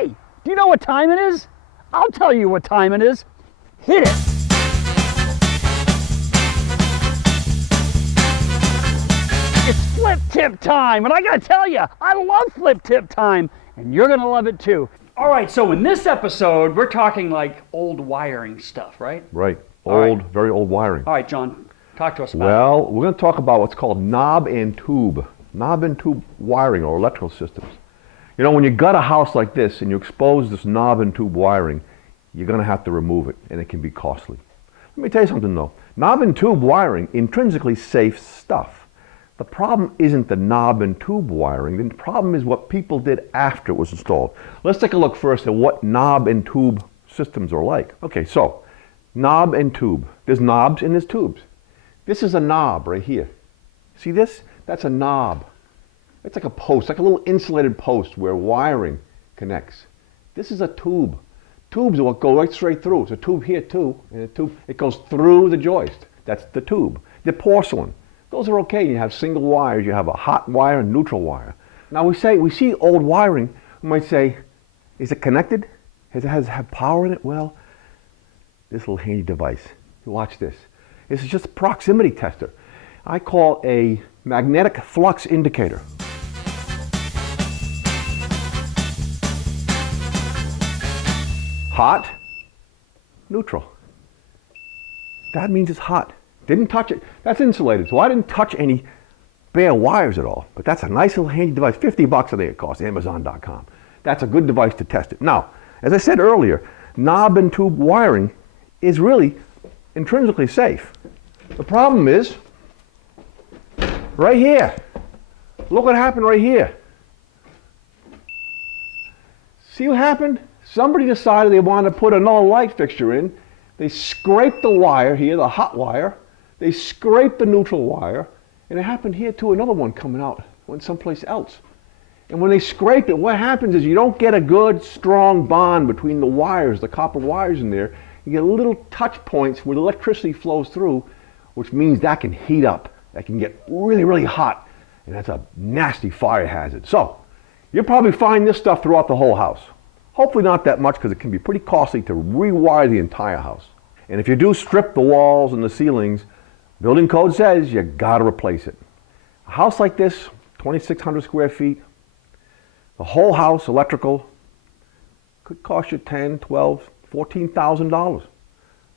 Hey, do you know what time it is? I'll tell you what time it is. Hit it. It's flip tip time, and I gotta tell you, I love flip tip time, and you're gonna love it too. All right, so in this episode, we're talking like old wiring stuff, right? Right. Very old wiring. All right, John, talk to us about it. Well, we're going to talk about what's called knob and tube wiring or electrical systems. You know, when you gut a house like this and you expose this knob and tube wiring, you're going to have to remove it, and it can be costly. Let me tell you something though. Knob and tube wiring, intrinsically safe stuff. The problem isn't the knob and tube wiring. The problem is what people did after it was installed. Let's take a look first at what knob and tube systems are like. Okay, so knob and tube. There's knobs and there's tubes. This is a knob right here. See this? That's a knob. It's like a post, like a little insulated post where wiring connects. This is a tube. Tubes will go right straight through. It's a tube here too, and a tube, it goes through the joist. That's the tube. The porcelain. Those are okay. You have single wires. You have a hot wire and neutral wire. Now we see old wiring. We might say, is it connected? Does it have power in it? Well, this little handy device. Watch this. This is just a proximity tester. I call a magnetic flux indicator. Hot, neutral. That means it's hot. Didn't touch it. That's insulated, so I didn't touch any bare wires at all. But that's a nice little handy device. 50 bucks I think it costs, Amazon.com. That's a good device to test it. Now, as I said earlier, knob and tube wiring is really intrinsically safe. The problem is right here. Look what happened right here. See what happened? Somebody decided they wanted to put another light fixture in. They scraped the wire here, the hot wire. They scraped the neutral wire, and it happened here too, another one coming out, went someplace else. And when they scrape it, what happens is you don't get a good, strong bond between the wires, the copper wires in there. You get little touch points where the electricity flows through, which means that can heat up. That can get really, really hot, and that's a nasty fire hazard. So, you'll probably find this stuff throughout the whole house. Hopefully not that much, because it can be pretty costly to rewire the entire house. And if you do strip the walls and the ceilings, building code says you gotta replace it. A house like this, 2,600 square feet, the whole house, electrical, could cost you $10,000, $12,000, $14,000.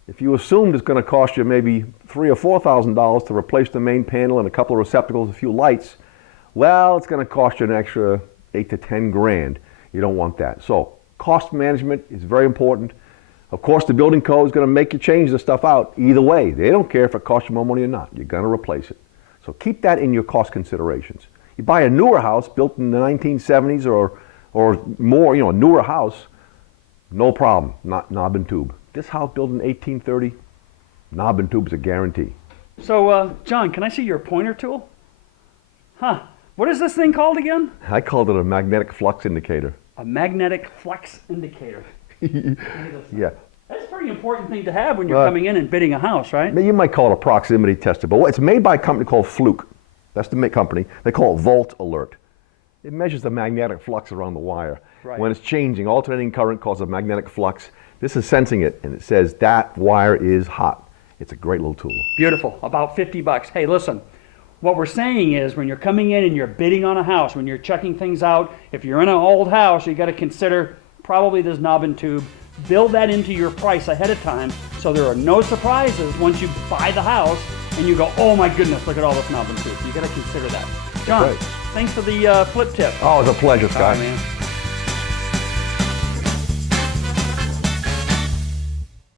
If you assumed it's gonna cost you maybe $3,000 or $4,000 to replace the main panel and a couple of receptacles, a few lights, well, it's gonna cost you an extra 8 to 10 grand. You don't want that. So, cost management is very important. Of course, the building code is going to make you change the stuff out either way. They don't care if it costs you more money or not. You're going to replace it. So keep that in your cost considerations. You buy a newer house built in the 1970s or more, a newer house, no problem, not knob and tube. This house built in 1830, knob and tube is a guarantee. So, John, can I see your pointer tool? Huh. What is this thing called again? I called it a magnetic flux indicator. A magnetic flux indicator. Yeah. That's a pretty important thing to have when you're coming in and bidding a house, right? You might call it a proximity tester, but it's made by a company called Fluke. That's the company. They call it Volt Alert. It measures the magnetic flux around the wire. Right. When it's changing, alternating current causes a magnetic flux. This is sensing it, and it says that wire is hot. It's a great little tool. Beautiful. About 50 bucks. Hey, listen. What we're saying is when you're coming in and you're bidding on a house, when you're checking things out, if you're in an old house, you got to consider probably this knob and tube. Build that into your price ahead of time so there are no surprises once you buy the house and you go, oh my goodness, look at all this knob and tube. You got to consider that. John, thanks for the flip tip. Oh, it's a pleasure, Scott. All right, man.